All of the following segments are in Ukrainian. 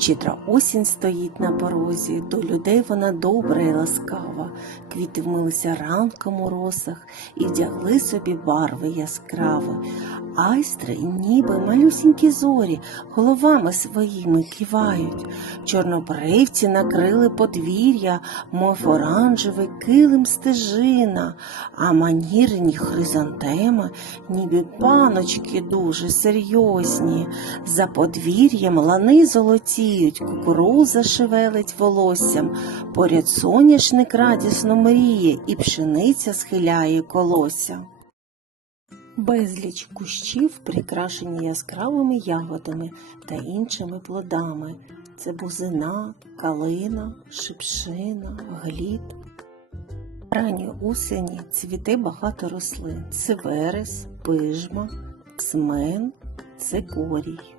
Щедра осінь стоїть на порозі, до людей вона добра і ласкава. Квіти вмилися ранком у росах і вдягли собі барви яскраві. Айстри, ніби малюсінькі зорі, головами своїми кивають. Чорнобривці накрили подвір'я, мов оранжевий килим стежина, а манірні хризантеми, ніби паночки дуже серйозні. За подвір'ям лани золотіють, кукуруза шевелить волоссям, поряд соняшник радісно мріє, і пшениця схиляє колося. Безліч кущів прикрашені яскравими ягодами та іншими плодами. Це бузина, калина, шипшина, глід. Ранньої осені цвіте багато рослин. Це пижма, ксмен, цикорій.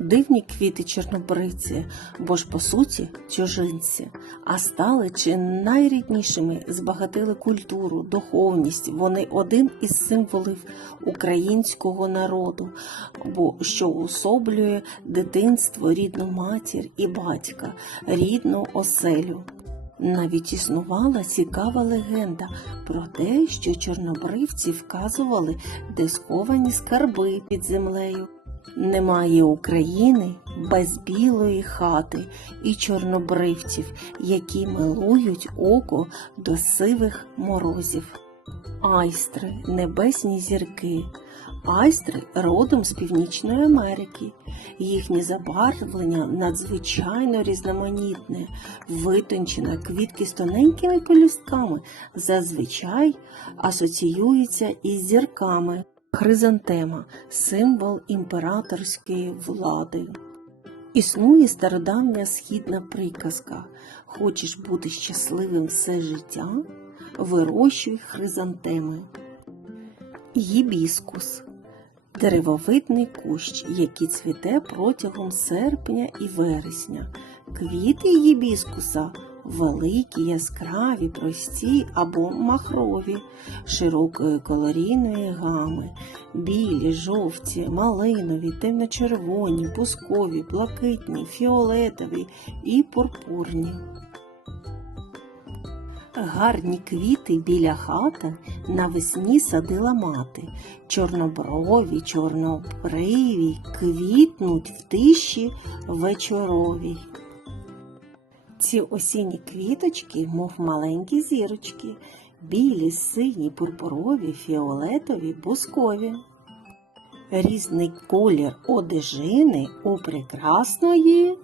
Дивні квіти чорнобриці, бо ж по суті чужинці, а стали чи найріднішими, збагатили культуру, духовність. Вони один із символів українського народу, бо що уособлює дитинство, рідну матір і батька, рідну оселю. Навіть існувала цікава легенда про те, що чорнобривці вказували, де сховані скарби під землею. Немає України без білої хати і чорнобривців, які милують око до сивих морозів. Айстри, небесні зірки. Айстри родом з Північної Америки. Їхнє забарвлення надзвичайно різноманітне, витончена квітки з тоненькими пелюстками зазвичай асоціюються із зірками. Хризантема символ імператорської влади. Існує стародавня східна приказка: Хочеш бути щасливим все життя? Вирощуй хризантеми. Гібіскус деревовидний кущ, який цвіте протягом серпня і вересня. Квіти гібіскуса великі, яскраві, прості або махрові, широкої колорійної гами, білі, жовті, малинові, темно-червоні, пускові, блакитні, фіолетові і пурпурні. Гарні квіти біля хати навесні садила мати. Чорноброві, чорнобриві квітнуть в тиші вечоровій. Ці осінні квіточки, мов маленькі зірочки, білі, сині, пурпурові, фіолетові, бускові. Різний колір одежини у прекрасної